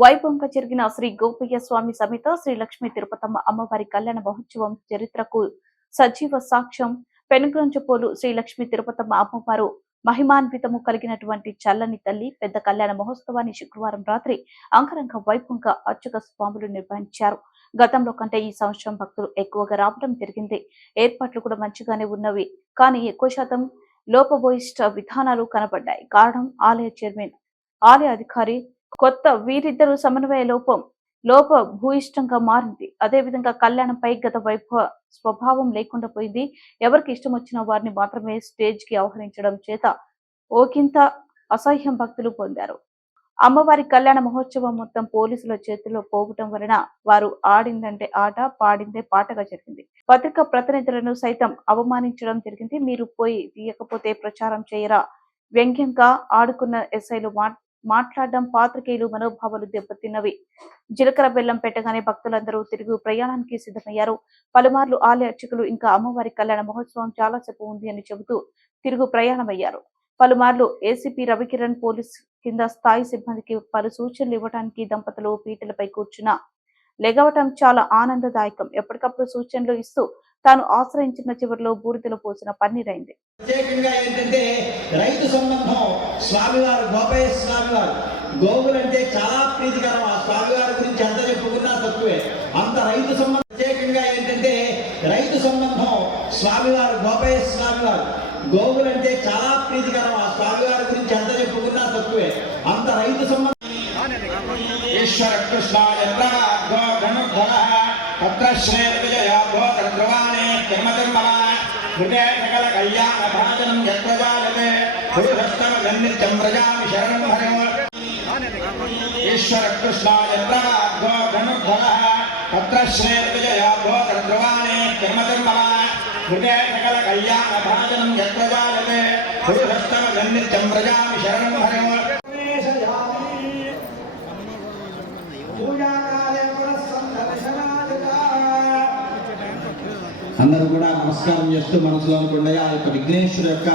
వైభవంగా జరిగిన శ్రీ గోపయ్య స్వామి సమేత శ్రీ లక్ష్మీ తిరుపతమ్మ అమ్మవారి కళ్యాణ మహోత్సవం చరిత్రకు సజీవ సాక్ష్యం. పెనుగంచపోలు శ్రీ లక్ష్మీ తిరుపతమ్మ అమ్మవారు మహిమాన్వితము కలిగినటువంటి చల్లని తల్లి పెద్ద కళ్యాణ మహోత్సవాన్ని శుక్రవారం రాత్రి అంగరంగ వైభవంగా అర్చక స్వాములు నిర్వహించారు. గతంలో కంటే ఈ సంవత్సరం భక్తులు ఎక్కువగా రావడం జరిగింది. ఏర్పాట్లు కూడా మంచిగానే ఉన్నవి, కానీ ఎక్కువ శాతం లోపభూయిష్ట విధానాలు కనబడ్డాయి. కారణం ఆలయ చైర్మన్, ఆలయ అధికారి కొత్త వీరిద్దరు సమన్వయ లోప భూయిష్టంగా మారింది. అదేవిధంగా కళ్యాణంపై గత వైభవ స్వభావం లేకుండా పోయింది. ఎవరికి ఇష్టం వచ్చిన వారిని మాత్రమే స్టేజ్ కి ఆహ్వానించడం చేత ఓకింత అసహ్యం భక్తులు పొందారు. అమ్మవారి కళ్యాణ మహోత్సవం మొత్తం పోలీసుల చేతుల్లో పోవటం వలన వారు ఆడిందంటే ఆట, పాడిందే పాటగా జరిగింది. పత్రికా ప్రతినిధులను సైతం అవమానించడం జరిగింది. మీరు పోయి తీయకపోతే ప్రచారం చేయరా, వ్యంగ్యంగా ఆడుకున్న ఎస్ఐలు మాట్లాడడం పాత్రికేయులు మనోభావాలు దెబ్బతిన్నవి. జీలకర్ర బెల్లం పెట్టగానే భక్తులందరూ తిరుగు ప్రయాణానికి సిద్ధమయ్యారు. పలుమార్లు ఆలయ అర్చకులు ఇంకా అమ్మవారి కళ్యాణ మహోత్సవం చాలాసేపు ఉంది అని చెబుతూ తిరుగు ప్రయాణమయ్యారు. పలుమార్లు ఏసీపీ రవికిరణ్ పోలీస్ కింద స్థాయి సిబ్బందికి పలు సూచనలు ఇవ్వడానికి దంపతులు పీటలపై కూర్చున్న లెగవటం చాలా ఆనందదాయకం. ఎప్పటికప్పుడు సూచనలు ఇస్తూ తాను ఆశ్రయించిన చివరిలో బూడిదలో పోసిన పన్నీరైంది. ప్రత్యేకంగా ఏంటంటే రైతు సంబంధం స్వామివారు గోపయ్య స్వామివారు గోవులంటే చాలా ప్రీతికరం. ఆ స్వామివారి గురించి ఎంత చెప్పుకున్నా తక్కువే. అంత రైతు సంబంధం ప్రత్యేకంగా ఏంటంటే రైతు సంబంధం స్వామివారు గోపయ్య స్వామివారు గోవులంటే చాలా ప్రీతికరం. ఆ స్వామివారి గురించి ఎంత చెప్పుకున్నా తక్కువే. అంత రైతు సంబంధం. ఈశ్వర కృష్ణాయ తత్ర శ్రేయ భోగద్రవాణే ధర్మధర్మల హృదయ సకల కళ్యాణ భాజనం యత్వజాలతే పురుషస్తమ గన్నిత్యం వ్రజామి శరణం హరిం. ఈశ్వర కృష్ణాయ తత్ర శ్రేయ భోగద్రవాణే ధర్మధర్మల హృదయ సకల కళ్యాణ భాజనం యత్వజాలతే పురుషస్తమ గన్నిత్యం వ్రజామి శరణం హరిం. అందరూ కూడా నమస్కారం చేస్తూ మనసులో అనుకుంటే ఆ యొక్క విఘ్నేశ్వరు యొక్క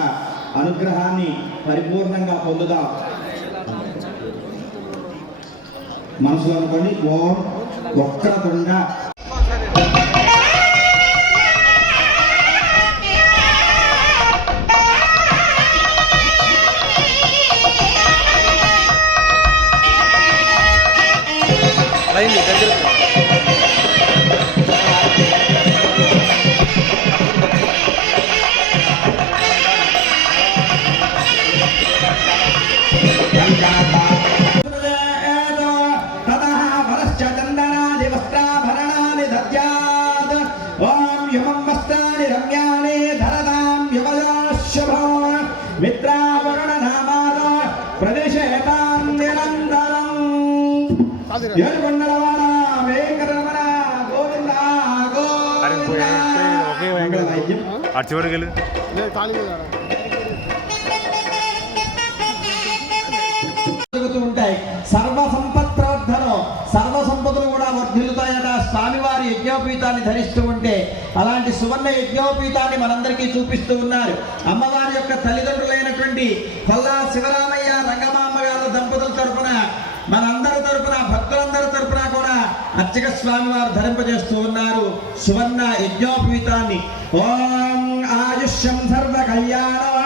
అనుగ్రహాన్ని పరిపూర్ణంగా పొందుదాం. మనసులో అనుకోండి, ఓం వక్రతుండ ఉంటాయి. సర్వ సంపత్ ప్రవర్ధనం, సర్వ సంపదలు కూడా వర్ధిల్లుతాయట స్వామివారి యజ్ఞోపీతాన్ని ధరిస్తూ ఉంటే. అలాంటి సువర్ణ యజ్ఞోపీతాన్ని మనందరికీ చూపిస్తూ ఉన్నారు. అమ్మవారి యొక్క తల్లిదండ్రులైనటువంటి పల్లా శివరామయ్య రంగమామ్మ గారు దంపతుల తరపున, మనందరి తరపున, భక్తులందరి తరపున కూడా అర్చక స్వామి వారు ధరింపజేస్తూ ఉన్నారు సువర్ణ యజ్ఞోపీతాన్ని. ఓం ఆయుష్యం సర్వ కళ్యాణ